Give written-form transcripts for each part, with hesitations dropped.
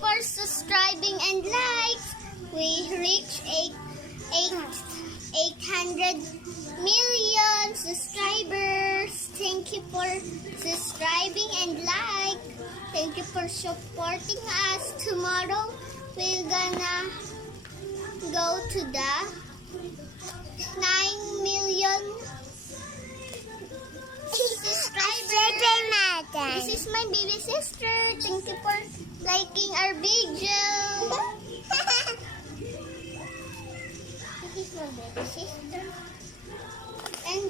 for subscribing and likes. We reached 800 million subscribers. Thank you for subscribing and like. Thank you for supporting us. Tomorrow, we're gonna go to the 9 million subscribers. This is my baby sister. Thank you for liking our video. This is my baby sister. And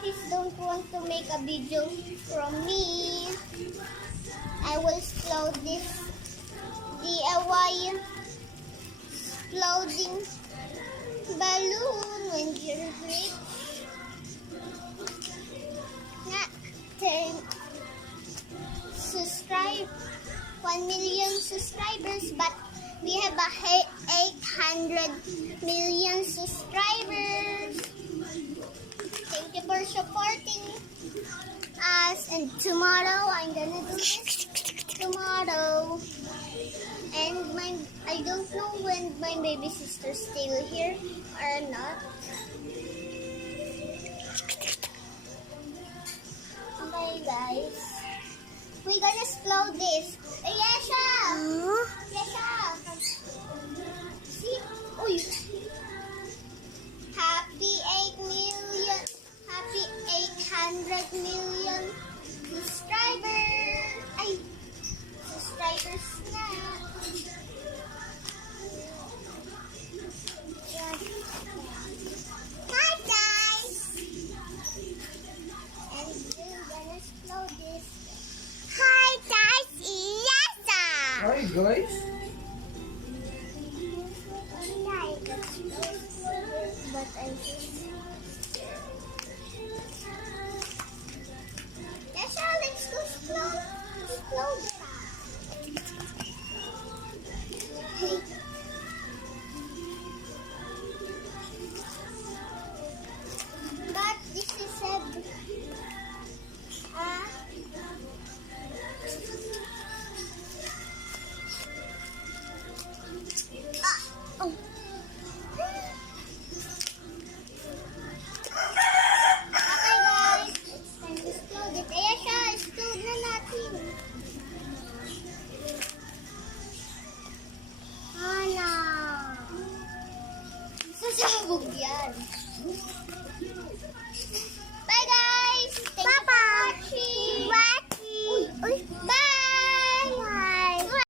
please don't want to make a video from me. I will explode this DIY exploding balloon when you're rich. Not 10 subscribe 1 million subscribers, but we have a 800 million subscribers. Thank you for supporting us, and tomorrow I'm gonna do this tomorrow. And I don't know when my baby sister's still here or not. Okay guys, we're gonna explode this. Yesha! Yesha! See? Uy! Happy 8 million! Happy 800 million subscribers! Ay! Subscribers na! Hi guys! And we're gonna explode this. Hi guys! Yesa! Hi guys! But I Yesha, let's go explode. Explode. But this is a oh. Okay guys, it's time to explode it. Ayan siya, explode na natin. Hala. Sasabog yan.